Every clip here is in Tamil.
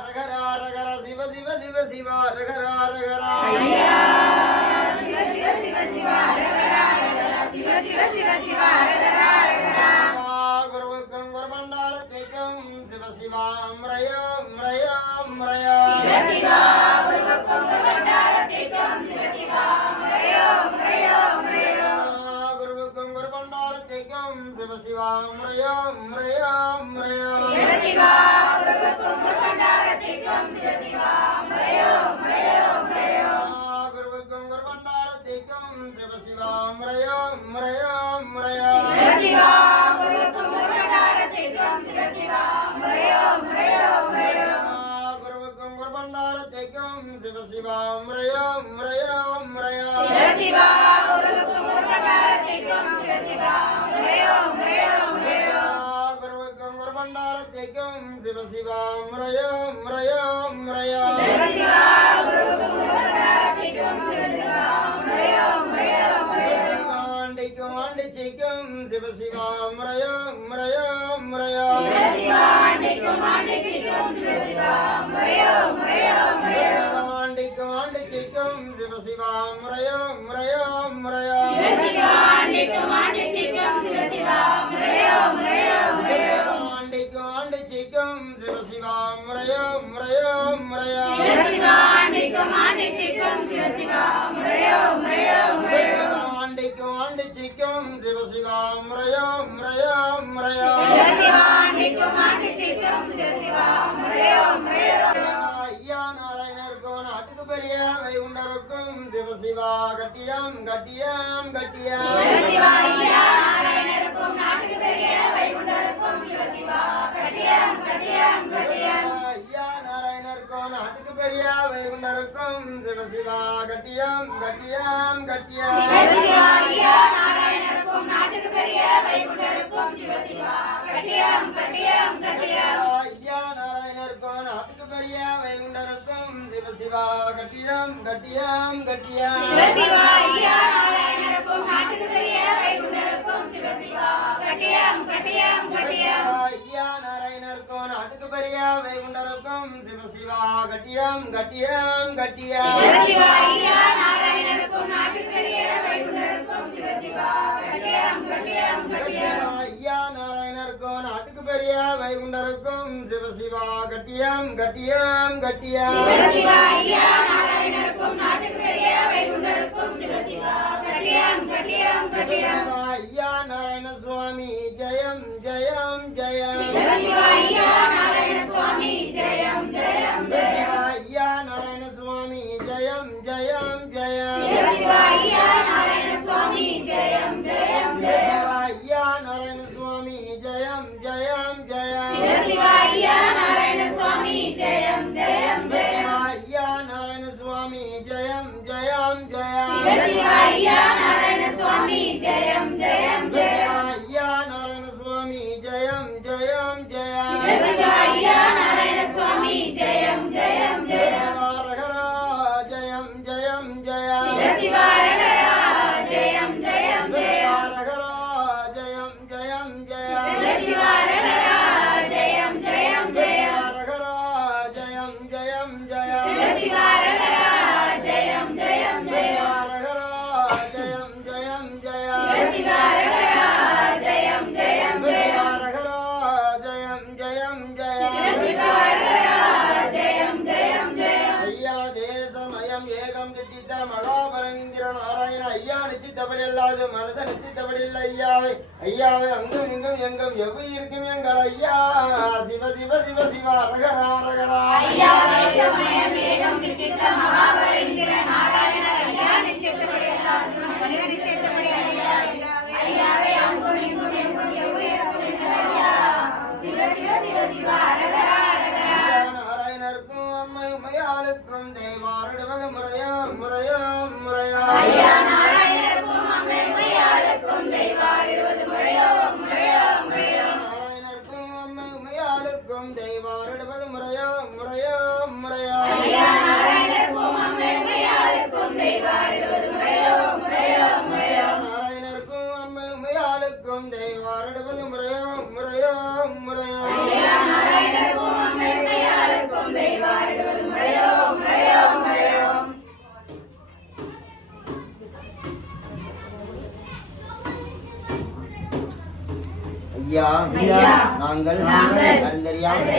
ரகரா ரகரா சிவ சிவ சிவ சிவா ரகரா ரகரா குருவுக்கும் குருமண்டாலத்திற்கும் சிவ சிவாம் ரயம் ரயம் ரயம் குருவுக்கும் குருமண்டாலத்திற்கும் சிவ சிவாம் ரயம் ரயம் ரயம் குருவுக்கும் குருமண்டாலத்திற்கும் சிவ சிவாம் ரயம் ரயம் ரயம் குருவுக்கும் குருமண்டாலத்திற்கும் சிவ சிவாம் ரயம் ரயம் ரயம் குருவுக்கும் குருமண்டாலத்திற்கும் சிவ சிவாம் ரயம் ரயம் ரயம் ஆண்டிக்கும் ஆண்டிச்சிக்கும் சிவ சிவாம் ரயம் ரயம் ரயம் ஆண்டிக்கும் ஆண்டிச்சிக்கும் சிவ சிவாம் ரயம் ரயம் ஆண்டிக்கும் ஆண்டிச்சிக்கும் சிவ சிவாம் ரயம் ரயம் ஐயா நாராயணருக்கோ நாட்டுக்கு பெரிய வைகுண்டருக்கும் சிவ சிவா கட்டியம் கட்டியம் கட்டியம் ஐயா நாராயணருக்கோ நாட்டுக்கு பெரிய வைகுண்டருக்கும் சிவ சிவா கட்டியம் கட்டியம் கட்டியம் ஐயா நாராயணருக்கோ நாட்டுக்கு பெரிய வைகுண்டருக்கும் சிவ சிவா கட்டியம் கட்டியம் கட்டியம் ஐயா நாராயணருக்கோ நாட்டுக்கு பெரிய வைகுண்டருக்கும் சிவ சிவா கட்டியம் கட்டியம் கட்டியம் ஐயா நாராயணருக்கோ நாட்டுக்கு பெரிய வைகுண்டருக்கும் சிவ சிவா கட்டியம் கட்டியம் கட்டியம் ஐயா நாராயண சுவாமி ஜெயம் ஜெயம் ஜெயம் ஐயா நாராயண சுவாமி ஜெயம் ஜெயம் ஜெயம் ஐயா நாராயண சுவாமி ஜெயம் ஜெயம் ஜெயம் ஐயா நாராயண சுவாமி ஜெயம் ஜெயம் ஜெயம் ஐயா நாராயண சுவாமி ஜெயம் ஜெயம் ஜெயம் ஐயா நாராயண சுவாமி ஜெயம் ஜெயம் ஜெயம் ஐயா நாராயண சுவாமி ஜெயம் ஜெயம் ஜெயம் ஐயா நாராயண சுவாமி ஜெயம் ஜெயம் ஜெயம் ஐயா நாராயண சுவாமி ஜெயம் ஜெயம் ஜெயம் ஐயா நாராயண சுவாமி ஜெயம் ஜெயம் ஜெயம் ரகரா ஜெயம் ஜெயம் ஜெயம் ரகரா ஜெயம் ஜெயம் ஜெயம் ரகரா ஜெயம் ஜெயம் ஜெயம் ரகரா ஜெயம் ஜெயம் ஜெயம் ரகரா ஜெயம் ஜெயம் ஜெயம் ரகரா ஜெயம் ஜெயம் ஜெயம் ரகரா ஜெயம் ஜெயம் ஜெயம் ரகரா ஜெயம் ஜெயம் ஜெயம் ரகரா ஜெயம் ஜெயம் ஜெயம் ஐயா தேசமயம் ஏகம் திட்டித்த மகாபரேந்திர நாராயண ஐயா நிச்சித்தபடி அல்லாது மனச நிச்சித்தபடி இல்லை ஐயாவை ஐயாவை அங்கும் இங்கும் எங்கும் எவ்வி இருக்கும் எங்கள் ஐயா சிவ சிவ சிவ சிவா ரகரா ரகரா ஐயா தேசமயம் ஏகம் திட்டித்த மகாபரேந்திர நாராயண ஐயா நிச்சித்தபடி அல்லாது மனச நிச்சித்தபடி ஐயாவை அங்கும் இங்கும் எங்கும் எவ்வி இருக்கும் எங்கள் ஐயா சிவ சிவ சிவ சிவா ரகரா ரகரா நாராயணருக்கும் அம்மை உமையாளுக்கும் தெய்வாரிடுவது முறையோ முறையோ முறையோ ஐயா நாராயணருக்கும் அம்மை உமையாளுக்கும் தெய்வாரிடுவது முறையோ முறையோ முறையோ நாராயணருக்கும் அம்மை உமையாளுக்கும் தெய்வாரிடுவது முறையோ முறையோ முறையோ ஐயா நாராயணருக்கும் அம்மை உமையாளுக்கும் தெய்வாரிடுவது முறையோ முறையோ முறையோ நாராயணருக்கும் அம்மை உமையாளுக்கும் தெய்வாரிடுவது முறையோ முறையோ முறையோ ஐயா நாராயணருக்கும் அம்மை உமையாளுக்கும் நாங்கள் அறிந்தறியாமல்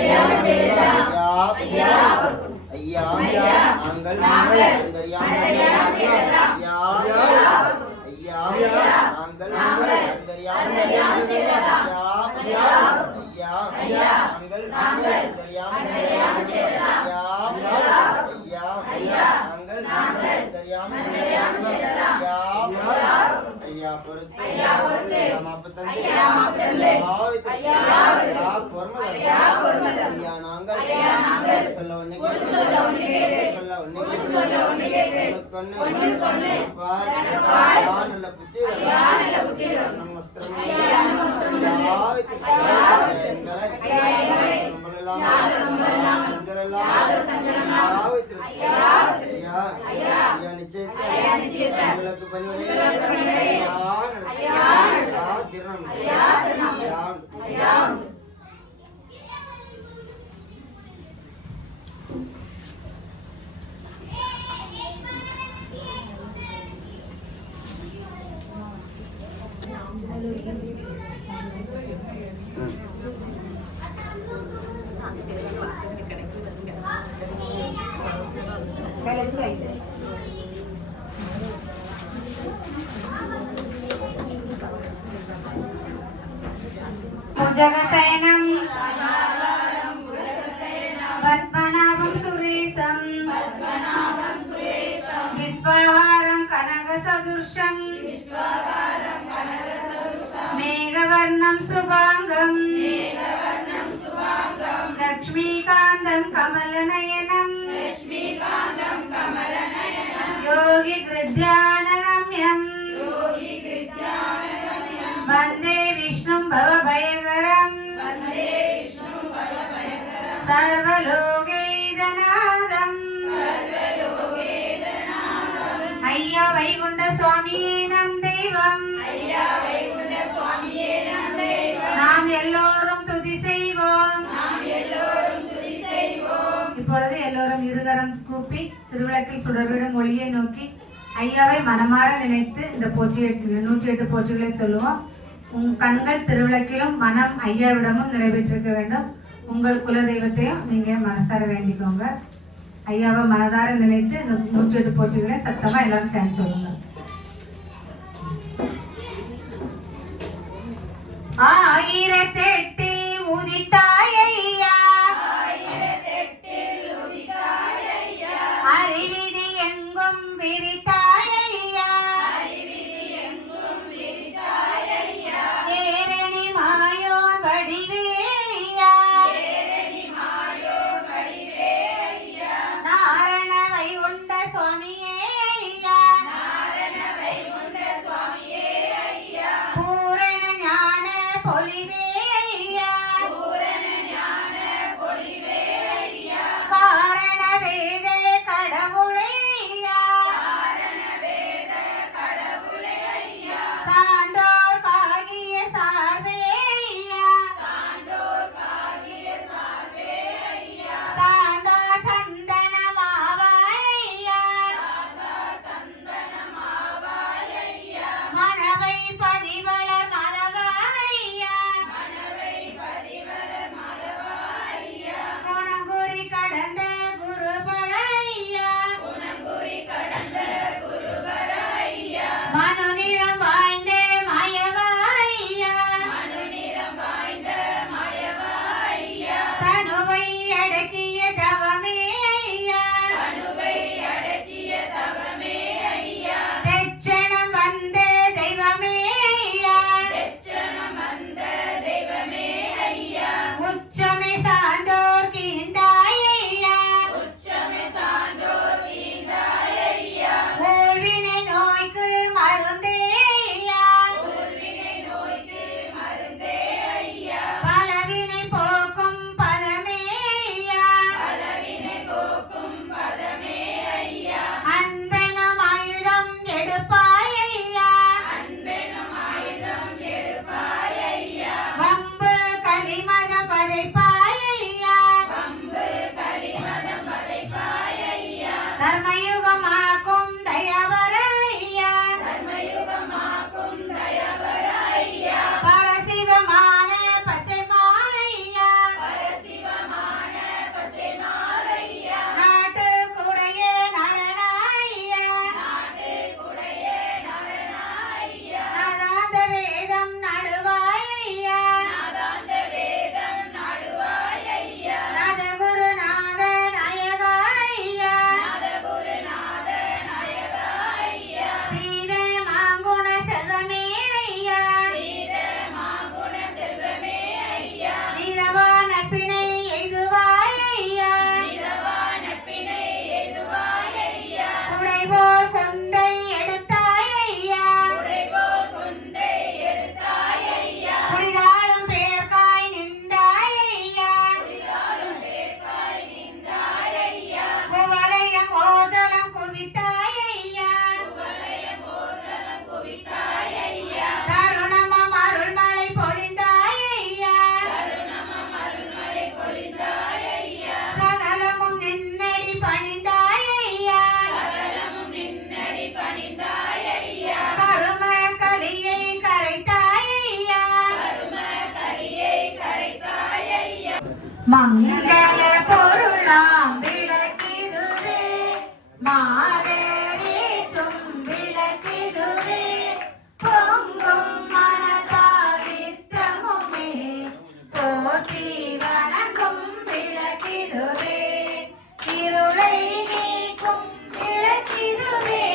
ஐயா நாங்கள் அறிந்தறியாமல் ஐயா நாங்கள் அறிந்தறியாமல் ஐயா நாங்கள் அறிந்தறியாமல் ஐயா பொறுத்து ஐயா நாங்கள் சொல்ல நல்ல புத்தி நிச்சயத்தை भुजगशयनं पद्मनाभं सुरेशं विश्वाहारं कनकसदृशं मेघवर्णं शुभांगं लक्ष्मीकान्तं कमलनयनं योगिगृध्यानगम्यं वन्दे विष्णुं भवभयकरं सर्वलोकैकनाथं ஐயா வைகுண்ட சுவாமியே நம் தெய்வம் நாம் எல்லோரும் துதி செய்வோம். இப்பொழுது எல்லோரும் இருகரம் கூப்பி திருவிளக்கில் சுடர்விடும் ஒளியை நோக்கி ஐயாவை மனமாற நினைத்து இந்த 108 போற்றிகளை சொல்லுவோம். உன் கண்கள் திருவிளக்கிலும் மனம் ஐயாவிடமும் நிறைவேற்றிருக்க வேண்டும். உங்கள் குல தெய்வத்தையும் நீங்க மனசார வேண்டிக்கோங்க. ஐயாவை மனதார நினைத்து இந்த 108 போற்றிகளை சத்தமா எல்லாரும் சேர்ந்து சொல்லுங்க. ஆயிரத்தெட்டில் உதித்தாய் ஐயா, அறிவிதி எங்கும் விரித்தாய் ஐயா, ஏரணி மாயோன் வடிவே ஐயா, நாரண வைகுண்ட சுவாமியே ஐயா, பூரண ஞான பொலிவே ஐயா, மங்கள பொருளாம் விளக்கிதுவே மாறேற்றும் விளக்கிதுவே பொங்கும் மனதால் நித்தமுமே போற்றி வணங்கும் விளக்கிதுவே இருளை நீக்கும் விளக்கிதுவே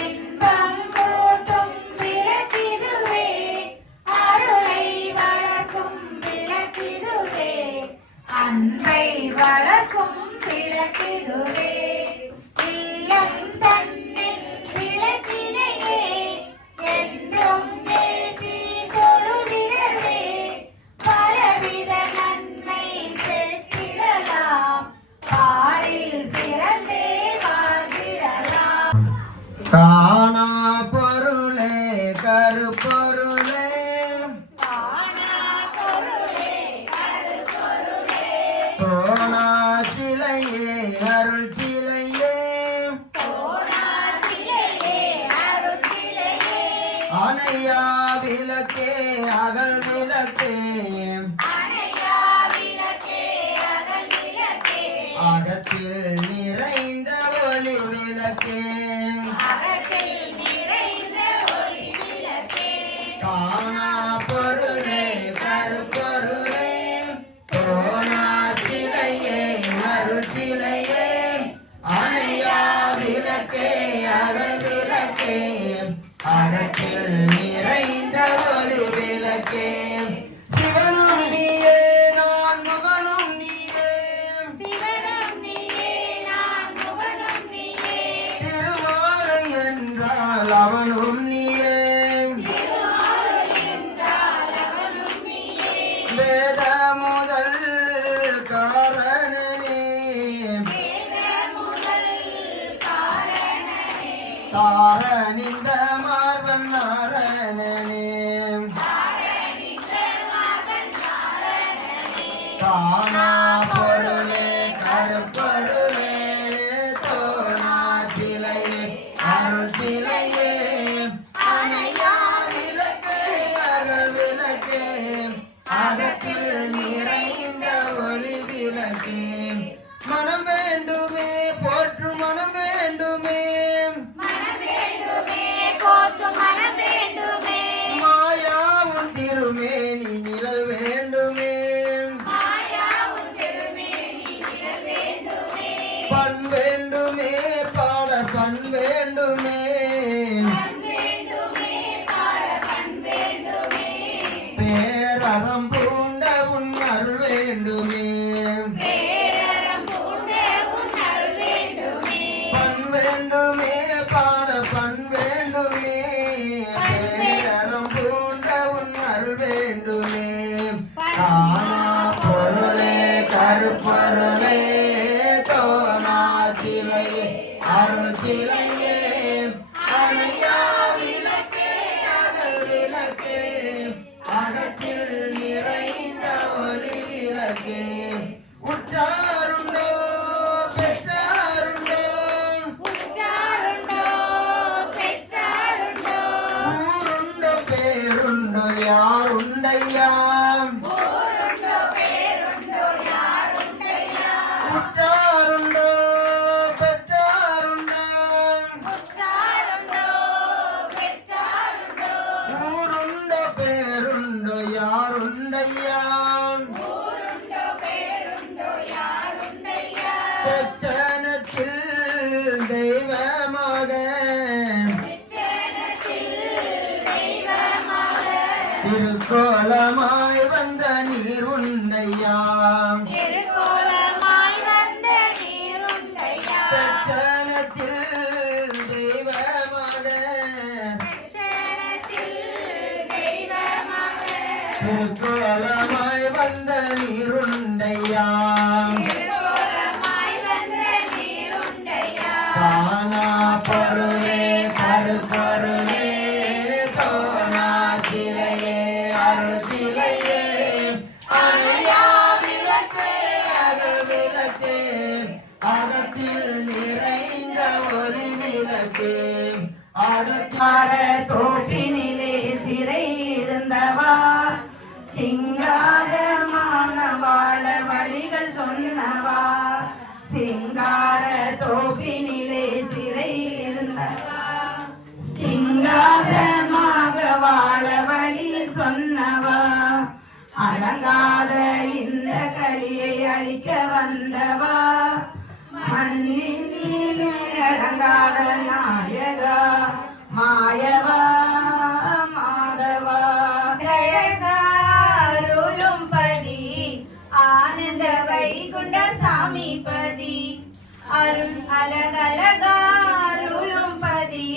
இன்பம் ஊட்டும் விளக்கிதுவே அருளை வளர்க்கும் விளக்கிதுவே அன்பை வளர்க்கும் விளக்கிதுவே இல்லம் தன்னில் விளக்கினையே என்றும் ஏற்றி தொழுதிடவே பலவித நன்மை பெற்றிடலாம் பாரில் சிறந்தே வாழ்ந்திடலாம். காணா பொருளே கருப்பொருளே தோணா சிலையே அருள் சிலையே அணையா விளக்கே அகல் விளக்கே அகத்தில் நிறைந்த ஒளி விளக்கே காணா பொருளே கருப்பொருளே தோணா சிலையே அருள் சிலையே அணையா விளக்கே அகல் விளக்கே அகத்தில் நிறைந்த ஒளி விளக்கே சிவனும் நீயே நான் முகனும் நீயே திருமாலை என்றால் அவனும் நீயே வேத முதல் காரணனே தாரணிந்த மார்பன் நாரணனே காணா பொருளே கருப்பொருளே தோணா சிலையே அருள் சிலையே அணையா விளக்கே அகல் விளக்கே அகத்தில் நிறைந்த ஒளி விளக்கே மனம் வேண்டுமே போற்று மனம் வேண்டுமே மாயாவும் திருமேனி நிழல் வேண்டுமே பண் வேண்டுமே பாட பண் வேண்டுமே பேரறம் பூண்ட உன் அருள் வேண்டுமே பண் வேண்டுமே பாட பண் வேண்டுமே பேரறம் பூண்ட உன் அருள் வேண்டுமே காணா பொருளே கருப்பொருளே தோணா சிலையே அருள் சிலையே அணையா விளக்கே அகல் விளக்கே அகத்தில் நிறைந்த ஒளி விளக்கே உற்றாருண்டோ பெற்றாருண்டோ ஊருண்டோ பேருண்டோ யாருண்டையா உற்றாருண்டோ பெற்றாருண்டோ ஊருண்டோ பேருண்டோ யாருண்டையா பெற்றனத்தில் தெய்வமாக திருக்கோலமாய் வந்த நீர் உண்டையா பெற்றனத்தில் தெய்வமாக திருக்கோலமாய் வந்த நீர் உண்டையா காணா பொருளே கருப்பொருளே தோணா சிலையே அருள் சிலையே அணையா விளக்கே அகல் விளக்கே அகத்தில் நிறைந்த ஒளி விளக்கே அகத்தில் தோப்பினிலே சிறை இருந்தவா சிங்காரமான வாழ வழி சொன்னவா சிங்கார தோப்பினிலே சிறையில் இருந்தவா சிங்காரமாக வாழ வழி சொன்னவா அடங்காத இந்த கலியை அழிக்க வந்தவா மண்ணில் அடங்காத நாயகா மாயவா மாதவா அருளும் பதி ஆனந்த வைகுண்ட சாமி பதி அருள் அழகழகாருளும் பதி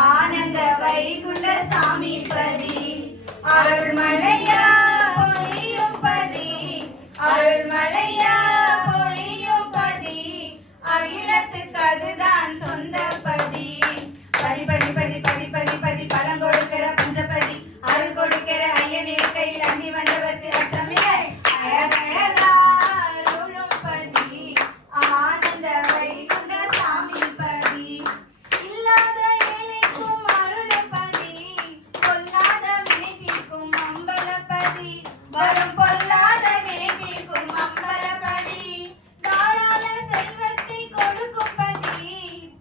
ஆனந்த வைகுண்ட சாமி பதி அருள்மலையா பொழியும் பதி அருள்மலையா பொழியும் பதி அகிலத்துக்கு அதுதான் சொந்த பதி பதி பதி பதி பதி பதி பதி பலம் கொடுக்கிற பஞ்சபதி அருள் கொடுக்கிற ஐயன் இருக்கையில் அங்கி வந்தவர்க்கு அச்சமில்லை அழகழகாருளும் பதி ஆனந்த வைகுண்ட சாமி பதி இல்லாத ஏழைக்கும் அருளப்பதி பொல்லாத வினை தீர்க்கும் அம்பலப்பதி வரும் பொல்லாத வினை தீர்க்கும் அம்பலப்பதி தாராள செல்வத்தை கொடுக்கும் பதி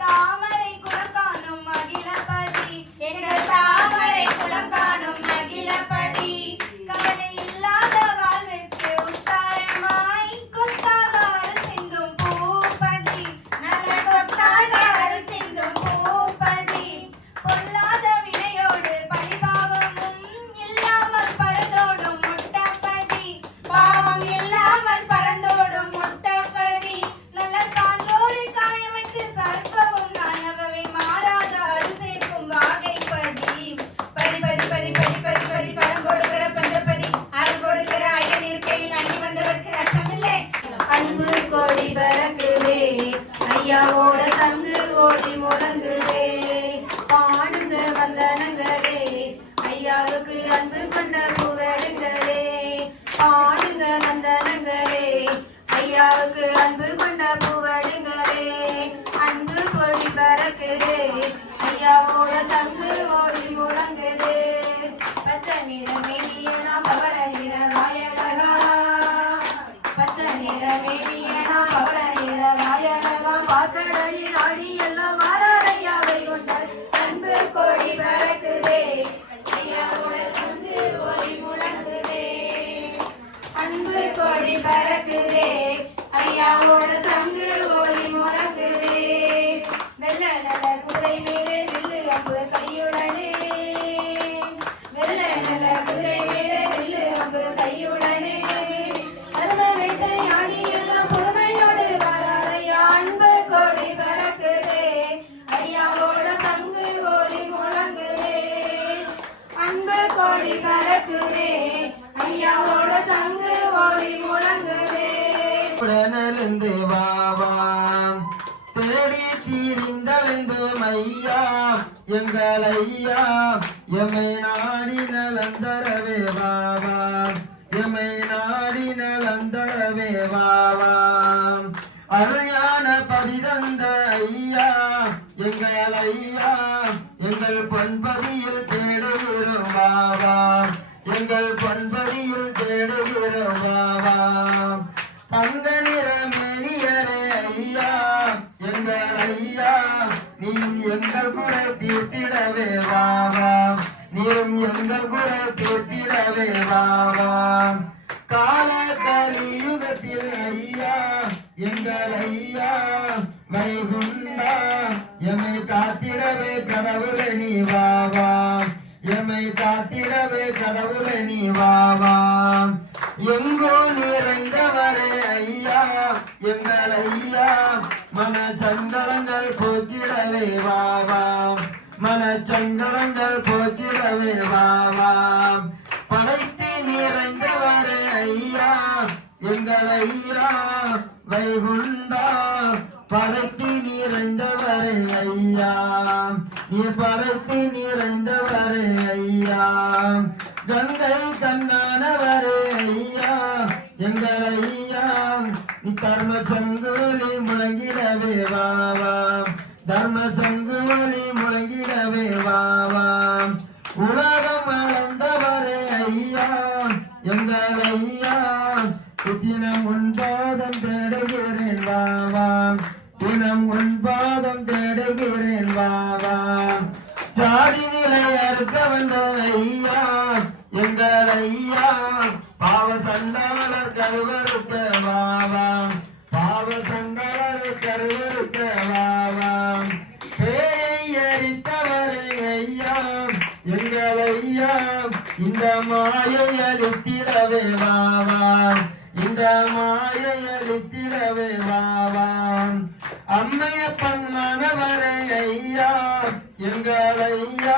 தாமரை குலம் காணும் அகிலப்பதி எங்கள் தாமரை குலம் காணும் அகிலப்பதி கவலை இல்லாத வாழ்விற்கு உத்தாரமாய் கொத்தாக அருள் சிந்தும் பூப்பதி நல்ல கொத்தாக அருள் சிந்தும் பூப்பதி பொல்லாத வினையோடு பரிபாவமும் இல்லாமல் பறந்தோடும் முட்டப்பதி பாவம் இல்லாமல் பறந்தோடும் முட்டப்பதி நல்ல சான்றோரை காயமைத்து சர்ப்பமும் நானவவை மாறாத அருள் சேர்க்கும் வாகைப்பதி பதி பதி பதி பதி பதி பதி பலம் கொடுக்கிற பஞ்சபதி அருள் கொடுக்கிற ஐயன் இருக்கையில் அணி வந்தவர்க்கு அச்சமில்லை அன்பு கோடி பறக்குதே ஐயாவோட சங்கு ஓடி முழங்குதே பாடுங்க வந்தனங்களே ஐயாவுக்கு அன்பு கொண்ட புகழுங்களே பாடுங்க வந்தனங்களே ஐயாவுக்கு அன்பு கொண்ட புகழுங்களே அன்பு கோடி பறக்குதே ஐயாவோட சங்கு ஓடி முழங்குதே பச்சை நிற மெய்யனா பவள நிற நாயகா பச்சை நிற மெய்யனா பவள நிற நாயகா பாக்கடலில் ஆடி எல்லாம் மாறாரையாவை கொண்ட அன்பு கோடி பறக்குதே ஐயாவோட சங்கு ஓடி முழங்குதே அன்பு கோடி பறக்குதே ஐயாவோட சங்கு ஓடி முழங்குதே வெள்ள நல குதிரை மேலே வில்லு அம்பு கையுடனே வெள்ள நல குதிரை மேலே வில்லு அம்பு கையுடனே அருமை வேட்டை ஆடி எல்லாம் பொறுமையோடு வராதையா அன்பு கோடி பறக்குதே ஐயாவோட சங்கு ஓடி முழங்குதே அன்பு கோடி பறக்குதே ஐயாவோட சங்கு ஓடி முழங்குதே உடனெழுந்து வாவாம் தேடி தீரிந்தெழுந்து மையா எங்கள் ஐயா எமை நாடி நலந்தரவே வாவாம் எமை நாடி நலந்தரவே வாவாம் அருஞான பதிதந்த ஐயா எங்கள் ஐயா எங்கள் பொன்பதியில் தேடுகிறோம் வாவாம் எங்கள் பொன்பதியில் தேடுகிறோம் வாவாம் தங்க நிற மேனியரே ஐயா எங்கள் ஐயா நீ எங்கள் குறை தீர்த்திடவே வாவாம் நீரும் எங்கள் குறை தீர்த்திடவே வாவாம் கால கலியுகத்தில் ஐயா எங்கள் ஐயா வைகுண்டா எமை காத்திடவே கடவுளை நீ வாவாம் எமை காத்திடவே கடவுளை நீ வாவாம் எங்கோ நிறைந்தவரே ஐயா எங்கள் ஐயா மன சங்கடங்கள் போக்கிடவே வாவாம் மன சங்கடங்கள் போக்கிடவே வாவாம் படைத்து நிறைந்தவரே ஐயா எங்கள் ஐயா வைகுண்டா படைத்து நிறைந்தவரே ஐயா நீ படைத்து நிறைந்தவரே ஐயா கங்கை கண்ணானவரே ஐயா எங்கள் ஐயா நீ தர்ம சங்கோலி முழங்கிடவே வாவாம் தர்ம சங்கோலி முழங்கிடவே வாவாம் உலகம் அளந்தவரே ஐயா எங்கள் ஐயா புத்தினம் உன் பாதம் தேடுகிறேன் வாவா தினம் உன் பாதம் தேடுகிறேன் வாவா ஜாதி நிலை அறுக்க வந்த ஐயா எங்கள் ஐயா பாவ சண்டாளர் கருவறுக்க வாவா பாவ சண்டாளர் கருவறுக்க வாவா பேயரித்தவரே ஐயா எங்கள் ஐயா இந்த மாயை அளித்திடவே வாவா இந்த மாயை அளித்திடவே வாவா அம்மையப்பன் மனவரே ஐயா எங்கள் ஐயா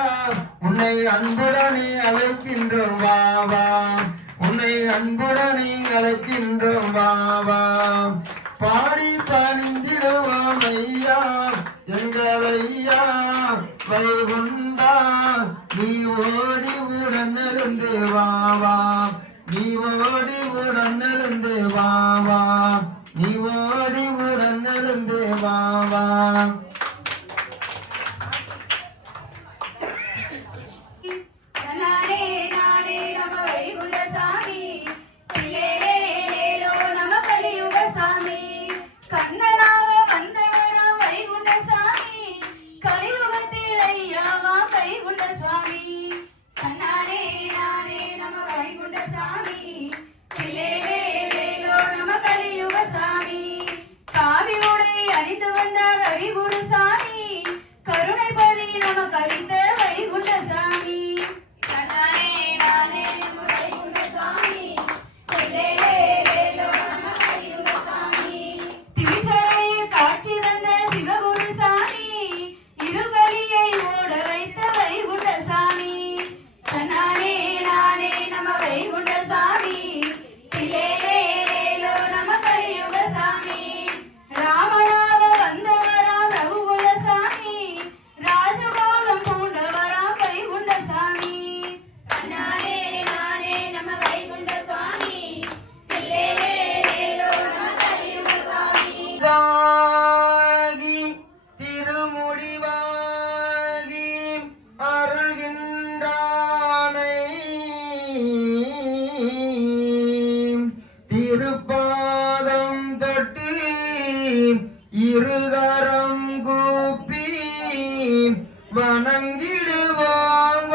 உன்னை அன்புடனே அழைக்கின்றோம் வாவா உன்னை அன்புடனே அழைக்கின்றோம் வாவா பாடி பணிந்திடுவோம் ஐயா எங்கள் ஐயா வைகுண்டா நீ ஓடி உடன் எழுந்து வாவா நீ ஓடி உடன் எழுந்து வாவா நீ ஓடி உடன் எழுந்து வாவா நானே நானே நம வைகுண்ட சாமி இல்லேலேலோ நம கலியுக சாமி கண்ணனாக வந்தவனாம் வைகுண்ட சாமி கலியுகத்தில் ஐயாவா வைகுண்ட சுவாமி நானே நானே நம வைகுண்ட சாமி இல்லேலேலோ நம கலியுக சாமி காவி உடை அணிந்து வந்தார் அறிகுரு சாமி கருணைபதி நம கலிந்த வைகுண்ட சாமி திருப்பாதம் தொட்டு இருதரம் கூப்பி வணங்கிடுவோம்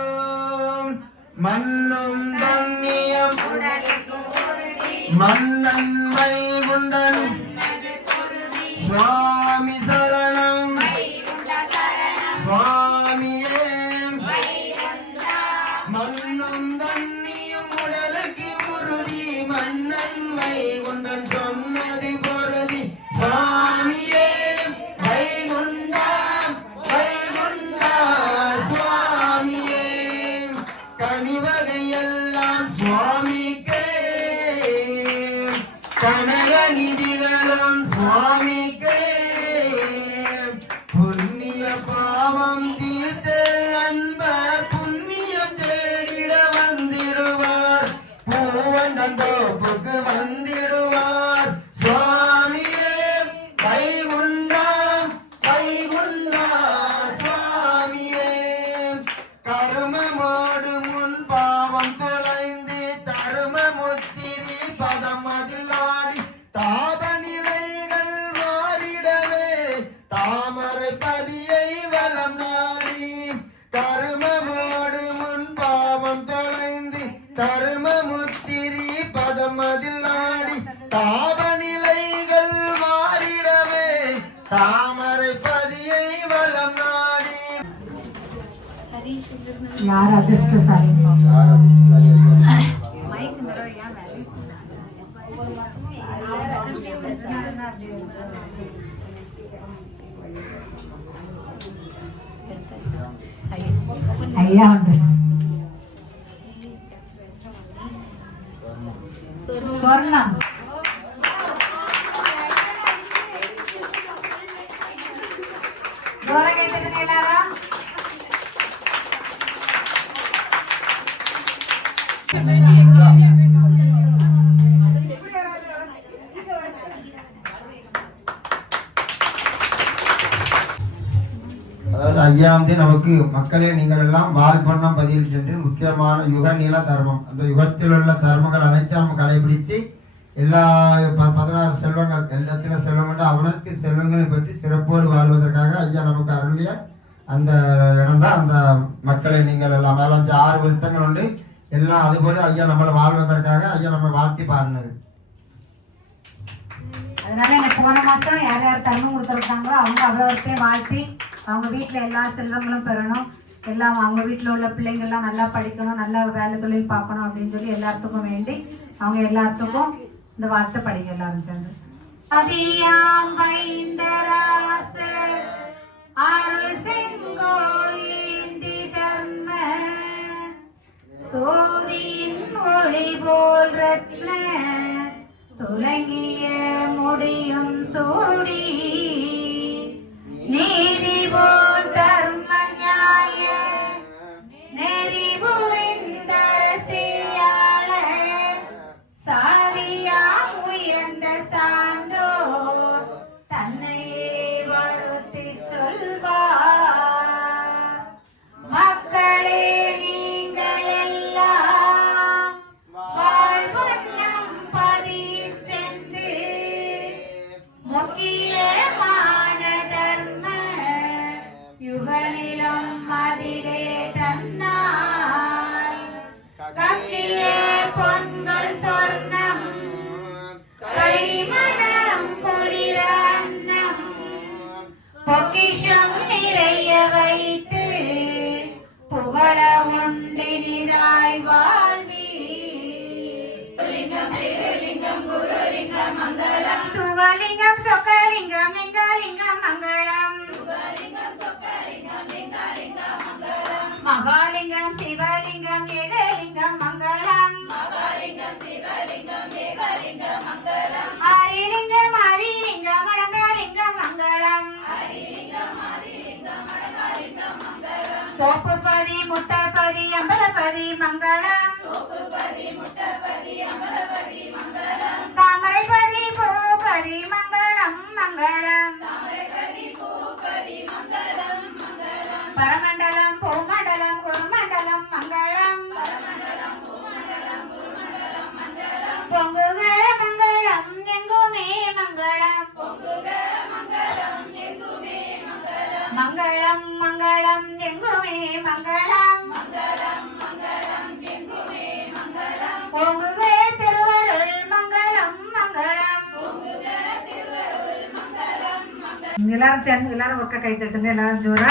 வாழ்த்திடுவோம் மன்னும் தண்ணியம் மன்னன் வைகுண்டன் சுவாமி சரணம் சுவாமியே மன்னும் தண்ணியும் உடலுக்கு உறுதி மன்னன் வைகுண்டன் சொன்னது பொருதி சுவாமியே வைகுண்டா வைகுண்டா சுவாமியே கனிவகையெல்லாம் சுவாமிக்கே கனக நிதிகளும் சுவாமிக்கே புண்ணிய பாவம் தீர்த்து அன்பர் புண்ணியம் தேடிட வந்திடுவார் பூவண்டந்தோப்புக்கு வந்திடுவார் சுவாமியே வைகுண்டா வைகுண்டா சுவாமியே கருமமோடு முன் பாவம் தொலைந்து தரும முத்திரி பதம் அதில் ஆடி தாப நிலைகள் மாறிடவே தாமரை பதியை வலம் நாடி கருமமோடு முன் பாவம் தொலைந்து தரும முத்திரி பதம் அதில் ஆடி தாப நிலைகள் மாறிடவே தாமரை பதியை வலம் நாடி யார் அதிர்ஷ்டசாலி ஐயா స్వర్ణం அதாவது ஐயா வந்து நமக்கு மக்களே நீங்கள் எல்லாம் வாழ்பண்ணம் பதில் சென்று முக்கியமான யுக நில தர்மம், அந்த யுகத்தில் உள்ள தர்மங்கள் அனைத்தையும் நம்ம கடைபிடித்து எல்லா 16 செல்வங்கள் எல்லாத்திலும் செல்வங்கள் அவனுக்கு செல்வங்களை பற்றி சிறப்போடு வாழ்வதற்காக ஐயா நமக்கு அருளிய அந்த இடம் தான் அந்த மக்களை நீங்கள் எல்லாம் மேலே 6 விருத்தங்கள் உண்டு எல்லாம் அதுபோல ஐயா நம்மளை வாழ்வதற்காக ஐயா நம்ம வாழ்த்தி பாடினது. அதனால எனக்கு போன மாசம் யார் யார் தர்மம் கொடுத்துருக்காங்களோ அவங்க அவ்வளோத்தையும் வாழ்த்தி அவங்க வீட்டில் எல்லா செல்வங்களும் பெறணும், எல்லாம் அவங்க வீட்டில் உள்ள பிள்ளைங்கள்லாம் நல்லா படிக்கணும், நல்ல வேலை தொழில் பார்க்கணும் அப்படின்னு சொல்லி எல்லாத்துக்கும் வேண்டி அவங்க எல்லாத்துக்கும் இந்த வார்த்தை படிக்க எல்லாரும் சேர்ந்து. அதியாம் வைந்தராசர் அருள் செங்கோல் ஏந்தி தர்ம சோதியின் ஒளி போல் ரத்ன துலங்கிய முடியும் சூடி நீதி போல் தர்ம நியாய நெறி புரிந்த அரசியாள சாதியாம் உயர்ந்த சான்றோர் தன்னையே வருத்தி சொல்வார். மக்களே நீங்கள் எல்லாம் வாழ்வண்ணம் பதில் சென்று முக்கியமான தர்ம யுகநிலம் அதிலே தன்னால் கக்கிய பொன்கள் சொர்ணம் கைமணம் குளிர அன்னம் பொக்கிஷம் நிறைய வைத்து புகழ உண்டினிதாய் வாழ்வி சுகலிங்கம் சொக்கலிங்கம் லிங்கலிங்கம் மங்களம் மகாலிங்கம் சிவலிங்கம் ஏகலிங்கம் மங்களம் ஆரிலிங்கம் ஆரிலிங்கம் அடங்காலிங்கம் மங்களம் தோப்புப்பதி முட்டப்பதி அம்பலப்பதி மங்களம் தாமரைப்பதி பூப்பதி மங்களம் மங்களம் பரமண்டலம் பூமண்டலம் குருமண்டலம் மங்களம் பொங்குக மங்களம் எங்குமே மங்களம் மங்களம் மங்களம் எங்குமே மங்களம் பொங்குக திருவருள் மங்களம் மங்களம். எல்லாரும் சேர்ந்து எல்லாரும் ஒர்க்க கை தட்டுங்க எல்லாரும் ஜோரா.